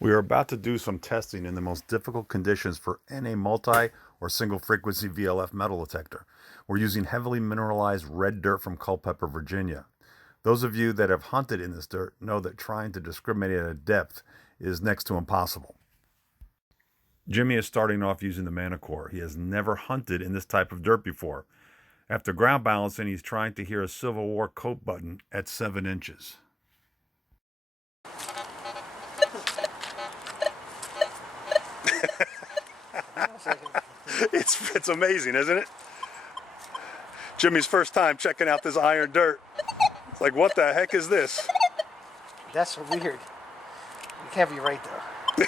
We are about to do some testing in the most difficult conditions for NA multi or single frequency VLF metal detector. We're using heavily mineralized red dirt from Culpeper, Virginia. Those of you that have hunted in this dirt know that trying to discriminate at a depth is next to impossible. Jimmy is starting off using the Manticore. He has never hunted in this type of dirt before. After ground balancing, he's trying to hear a Civil War coat button at 7 inches. It's amazing, isn't it? Jimmy's first time checking out this iron dirt. It's like, what the heck is this? That's weird. You can't be right though.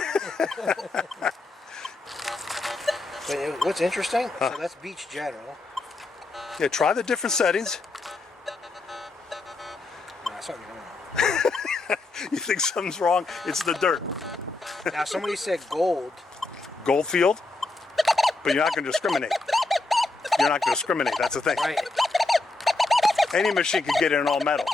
But what's interesting, so that's beach general. Yeah, try the different settings. No, something's wrong. You think something's wrong? It's the dirt. Now somebody said gold. Gold field, but you're not going to discriminate. You're not going to discriminate, that's the thing. Right. Any machine can get it in all metal.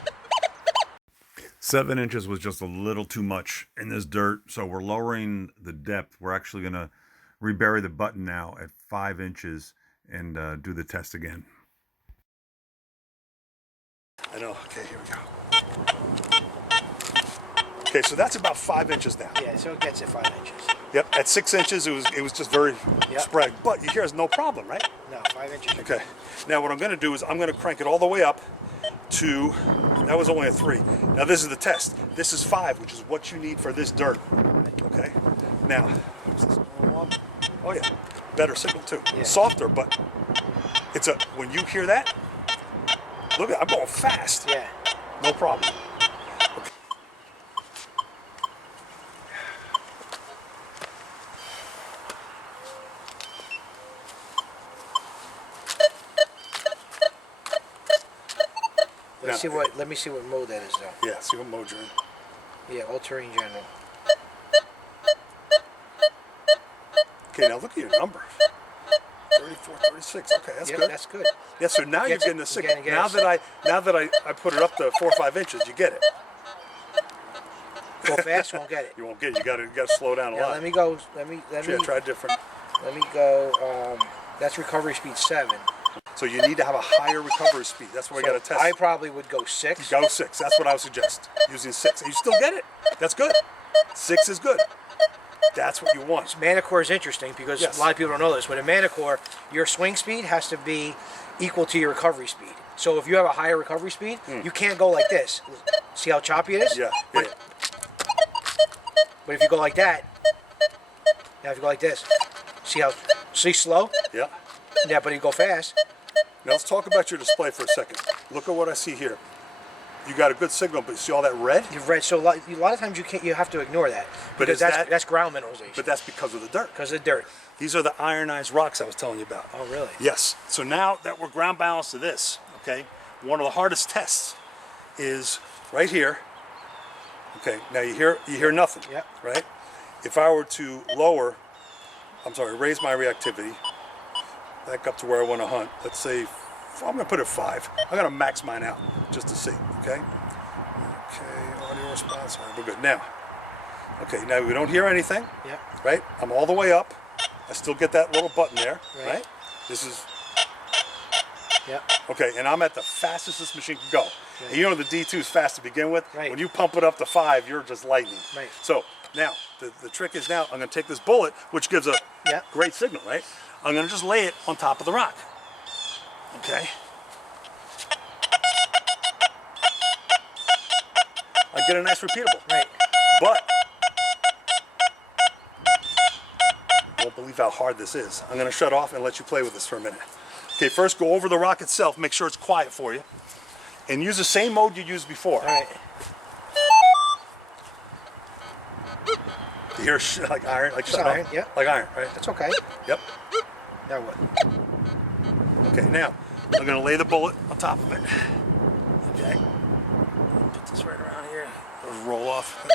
7 inches was just a little too much in this dirt, so we're lowering the depth. We're actually going to rebury the button now at 5 inches and do the test again. I know, okay, here we go. Okay, so that's about 5 inches now. Yeah, so it gets at 5 inches. Yep, at 6 inches it was just very sporadic, but you hear it's no problem, right? No, 5 inches. Okay, now what I'm going to do is I'm going to crank it all the way up to, that was only a 3. Now this is the test. This is 5, which is what you need for this dirt. Okay, now, oh yeah, better signal too. Yeah. Softer, but when you hear that, look at, I'm going fast. Yeah. No problem. Okay. Let me see what mode that is though. Yeah, see what mode you're in. Yeah, all terrain general. Okay, now look at your number. 34, 36. Okay, that's good. That's good. Yeah, so now you're getting the signal. Now that I put it up to 4 or 5 inches, you get it. Go fast, you won't get it. You won't get it. You got to slow down a lot. Let me go. Let me try different. Let me go. That's recovery speed 7. So you need to have a higher recovery speed. That's what we got to test. I probably would go 6. Go 6. That's what I would suggest. Using 6. And you still get it. That's good. 6 is good. That's what you want. Manticore is interesting because a lot of people don't know this, but in Manticore, your swing speed has to be equal to your recovery speed. So if you have a higher recovery speed, you can't go like this. See how choppy it is? Yeah. But if you go like that, now if you go like this, see slow? Yeah. Yeah, but you go fast. Now let's talk about your display for a second. Look at what I see here. You got a good signal, but you see all that red? You've red, so a lot of times you have to ignore that. Because that's ground mineralization. But that's because of the dirt. Because of the dirt. These are the ironized rocks I was telling you about. Oh, really? Yes. So now that we're ground balanced to this, okay, one of the hardest tests is right here. Okay, now you hear nothing, right? If I were to raise my reactivity back up to where I want to hunt, let's say, I'm going to put it 5. I'm going to max mine out just to see, okay? Okay, audio response, all right, we're good. Now, okay, now we don't hear anything, right? I'm all the way up. I still get that little button there, right? This is, okay, and I'm at the fastest this machine can go. And you know the D2 is fast to begin with. Right. When you pump it up to 5, you're just lightning. Right. So now, the trick is now, I'm going to take this bullet, which gives a great signal, right? I'm going to just lay it on top of the rock. Okay. I get a nice repeatable. Right. But you won't believe how hard this is. I'm going to shut off and let you play with this for a minute. Okay, first go over the rock itself, make sure it's quiet for you, and use the same mode you used before. All right. You hear like iron, like shut iron, off? Like iron, right? That's okay. Yep. Now what? Okay, now I'm going to lay the bullet on top of it. Okay. Put this right around here. It'll roll off.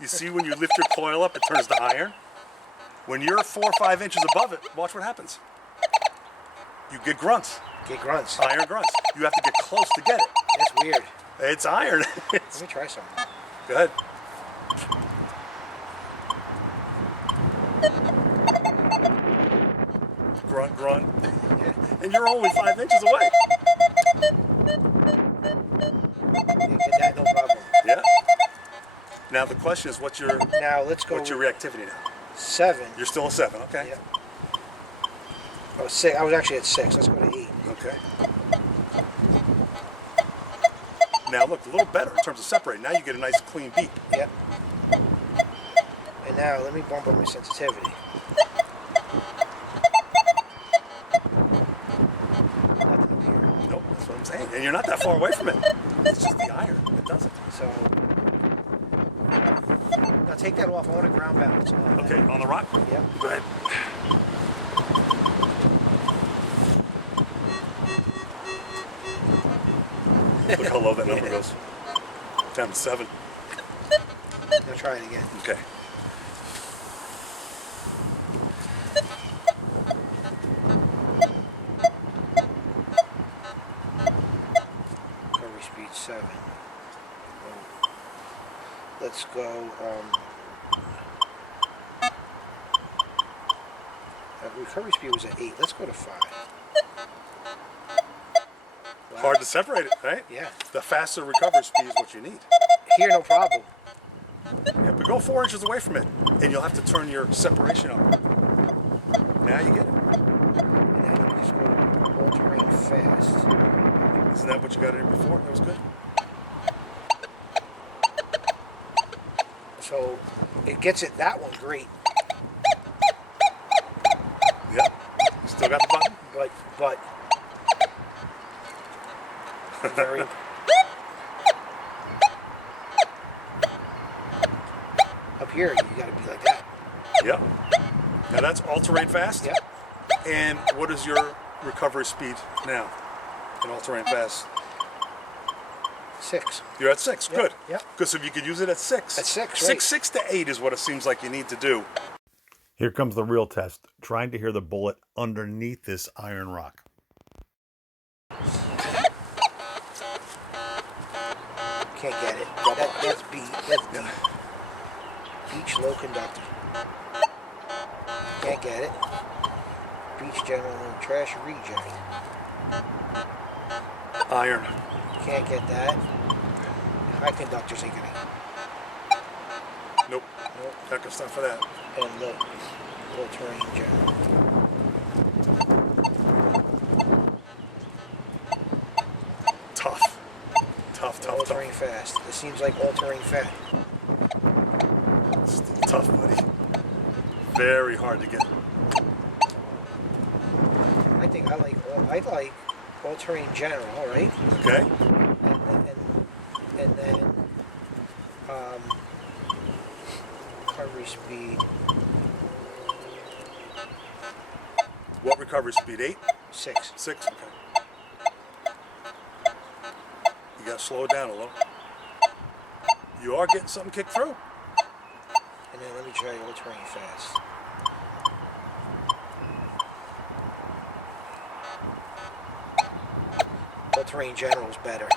You see when you lift your coil up, it turns to iron? When you're 4 or 5 inches above it, watch what happens. You get grunts. It grunts. Iron grunts. You have to get close to get it. That's weird. It's iron. Let me try something. Go ahead. Grunt, grunt. Yeah. And you're only 5 inches away. You get that, no problem. Yeah. Now the question is, what's your Now let's go. what's your reactivity now? 7. You're still a 7, okay? Yeah. Oh, 6. I was actually at 6. Let's go to 8. Okay. Now look, a little better in terms of separating. Now you get a nice clean beat. Yep. And now let me bump up my sensitivity. Nothing up here. Nope, that's what I'm saying. And you're not that far away from it. It's just the iron that does it. So now take that off. I want to ground balance. Okay, on the rock? Yep. Go ahead. Look how low that number goes. Down to 7. Now try it again. Okay. Recovery speed 7. Let's go. Recovery speed was at 8. Let's go to 5. Wow. Hard to separate it, right? Yeah. The faster recovery speed is what you need. Here, no problem. Yeah, but go 4 inches away from it, and you'll have to turn your separation up. Now you get it. And now you just go to all terrain fast. Isn't that what you got in before? That was good. So it gets it that one great, Yep. You still got the button? but very. Up here, you got to be like that. Yep. Now that's all-terrain fast? Yep. And what is your recovery speed now in all-terrain fast? 6. You're at 6. Yep. Good. Yep. Because if you could use it at 6. At 6, right. 6 to 8 is what it seems like you need to do. Here comes the real test, trying to hear the bullet underneath this iron rock. Can't get it. That's B. That's B. Beach low conductor. Can't get it. Beach general trash reject. Iron. Can't get that. High conductors ain't gonna. Nope. Nope. Not gonna stop for that. And low terrain general. Tough. Tough, All tough, terrain tough. fast. It seems like all terrain fat. Still tough, buddy. Very hard to get. I think I like all terrain general, all right? Okay? And then recovery speed What recovery speed? 8? 6. 6? Okay. You gotta slow it down a little. You are getting something kicked through. And then let me try all terrain fast. All terrain general is better.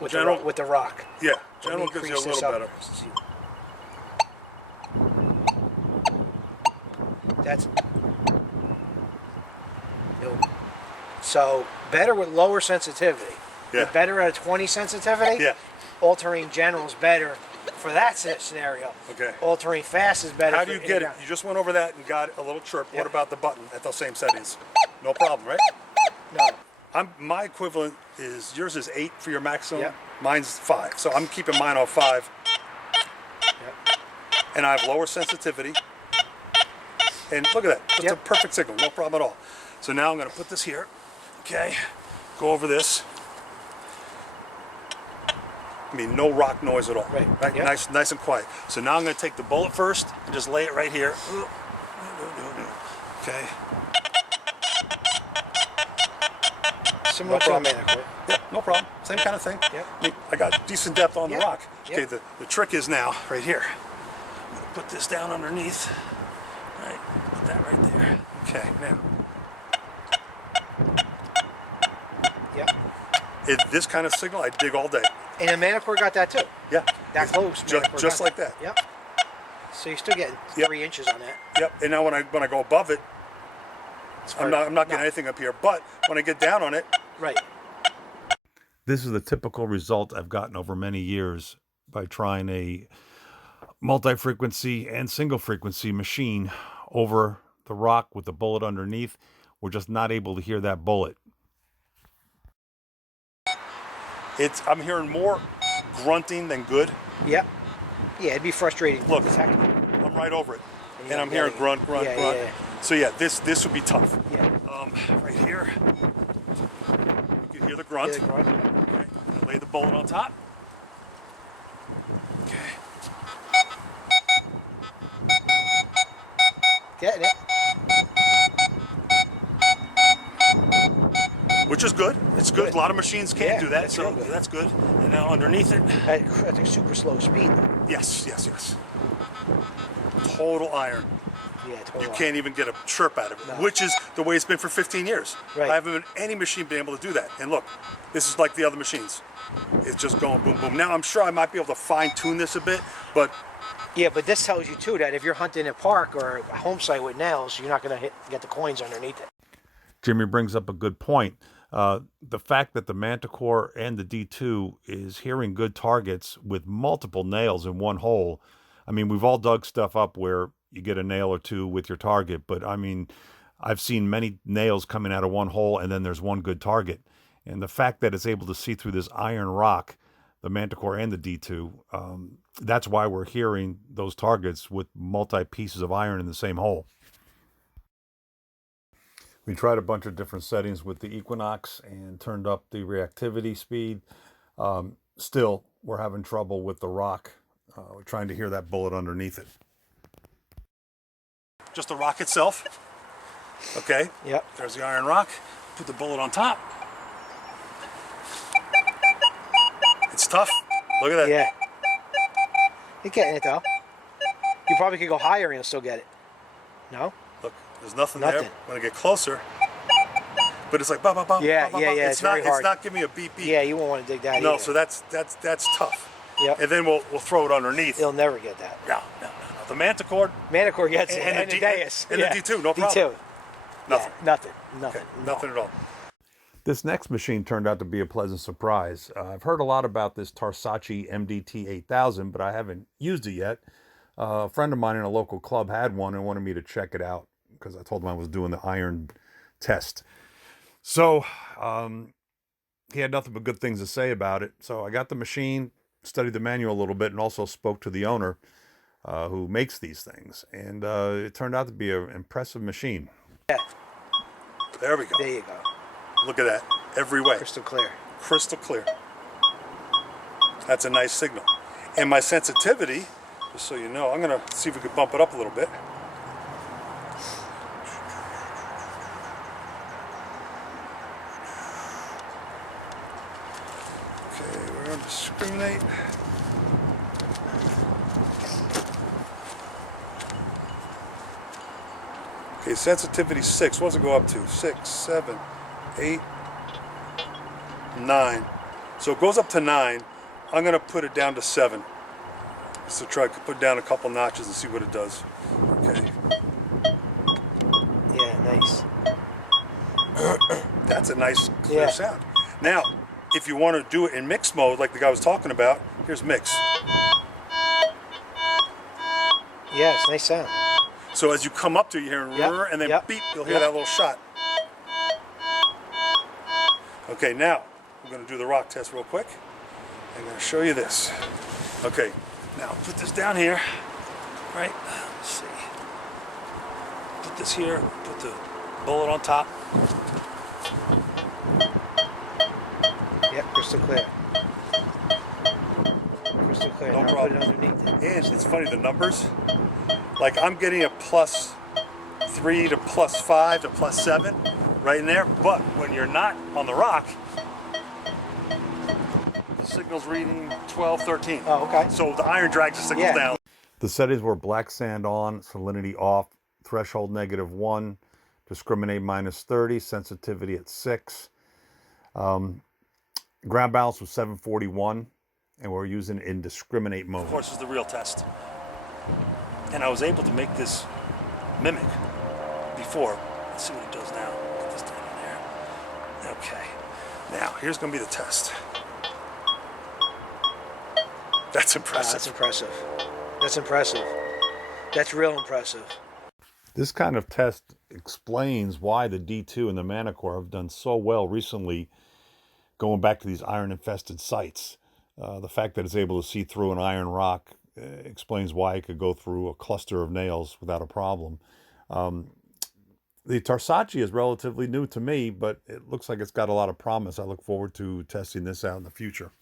With General- with the rock. Yeah, Let me general gives you a increase this little up. better. Let's see. That's no. So better with lower sensitivity. Yeah. But better at a 20 sensitivity. Yeah. All terrain general is better for that scenario. Okay. All terrain fast is better. How for do you get it? any- You just went over that and got a little chirp. Yeah. What about the button at those same settings? No problem, right? No. My equivalent is, yours is 8 for your maximum. Yep. Mine's 5. So I'm keeping mine on 5. Yep. And I have lower sensitivity. And look at that. Just a Yep. perfect signal. No problem at all. So now I'm going to put this here. Okay. Go over this. I mean, no rock noise at all. Right. Yep. Nice and quiet. So now I'm going to take the bullet first and just lay it right here. Okay. Similar No to a problem. Manticore. Yeah, no problem. Same kind of thing. Yep. I got decent depth on Yep. the rock. Yep. Okay, the trick is now right here. I'm going to put this down underneath. Right, put that right there. Okay, now. This kind of signal, I dig all day. And the Manticore got that too. Yeah. That close. Just like that. Yep. So you're still getting 3 inches on that. Yep. And now when I go above it, I'm not getting anything up here. But when I get down on it, right. This is the typical result I've gotten over many years by trying a multi-frequency and single-frequency machine over the rock with the bullet underneath. We're just not able to hear that bullet. I'm hearing more grunting than good. Yep. Yeah, it'd be frustrating. Look, detect. I'm right over it, Yeah, and I'm hearing grunt. Yeah. So yeah, this would be tough. Yeah. Right here, you can hear the grunt. Yeah, the grunt. Okay, I lay the bullet on top. Okay. Getting it. Which is good. It's good. Good. A lot of machines can't do that, that's so real good. that's good. And now underneath it, At a super slow speed. yes. Total iron. Yeah, totally. You can't even get a chirp out of it, No. which is the way it's been for 15 years. Right. I haven't been any machine been able to do that. And look, this is like the other machines. It's just going boom, boom. Now I'm sure I might be able to fine tune this a bit, but Yeah, but this tells you too that if you're hunting a park or a home site with nails, you're not going to get the coins underneath it. Jimmy brings up a good point. The fact that the Manticore and the D2 is hearing good targets with multiple nails in one hole. I mean, we've all dug stuff up where you get a nail or two with your target, but I mean, I've seen many nails coming out of one hole and then there's one good target. And the fact that it's able to see through this iron rock, the Manticore and the D2, that's why we're hearing those targets with multi pieces of iron in the same hole. We tried a bunch of different settings with the Equinox and turned up the reactivity speed. Still, we're having trouble with the rock. We're trying to hear that bullet underneath it. just the rock itself. Okay. Yep. There's the iron rock. Put the bullet on top. It's tough. Look at that. Yeah. You're getting it though. You probably could go higher and you'll still get it. No? Look, there's nothing, Nothing. there. When I get closer, but it's like ba ba ba. Yeah, ba, ba, yeah, ba. yeah, It's it's not. very hard. It's not giving me a beep beep. Yeah, you won't want to dig that No, either. so that's tough. Yep. And then we'll throw it underneath. You'll never get that. No. The Manticore Manticore gets it. and And the Deus. and Yeah. the D2, no problem. D2. Nothing. Yeah, nothing. Okay, nothing at all. This next machine turned out to be a pleasant surprise. I've heard a lot about this Tarsacci MDT 8000, but I haven't used it yet. A friend of mine in a local club had one and wanted me to check it out because I told him I was doing the iron test. So he had nothing but good things to say about it. So I got the machine, studied the manual a little bit, and also spoke to the owner who makes these things. And it turned out to be an impressive machine. Yeah. There we go. There you go. Look at that. Every way. Crystal clear. Crystal clear. That's a nice signal. And my sensitivity, just so you know, I'm going to see if we can bump it up a little bit. Okay, we're going to discriminate. Okay, sensitivity 6. What does it go up to? 6, 7, 8, 9. So it goes up to 9. I'm going to put it down to 7. Just to try to put down a couple notches and see what it does. Okay. Yeah, nice. That's a nice clear Yeah. sound. Now, if you want to do it in mix mode like the guy was talking about, here's mix. Yeah, it's a nice sound. So as you come up to it, you hear Yep, and then yep, beep, you'll hear yep. that little shot. Okay, now we're going to do the rock test real quick. I'm going to show you this. Okay, now put this down here, right? Let's see. Put this here, put the bullet on top. Yep, crystal clear. Crystal clear. No Now problem. put it underneath it. And it's funny, the numbers, like I'm getting a +3 to +5 to +7 right in there, but when you're not on the rock, the signal's reading 12, 13. Oh, okay. So the iron drags the signal Yeah. down. The settings were black sand on, salinity off, threshold -1, discriminate -30, sensitivity at 6. Ground balance was 741, and we're using it in discriminate mode. Of course, is the real test. And I was able to make this mimic before. Let's see what it does now. Get this down in there. Okay. Now, here's going to be the test. That's impressive. That's impressive. That's impressive. That's real impressive. This kind of test explains why the D2 and the Manticore have done so well recently, going back to these iron-infested sites. The fact that it's able to see through an iron rock explains why it could go through a cluster of nails without a problem. The Tarsachi is relatively new to me, but it looks like it's got a lot of promise. I look forward to testing this out in the future.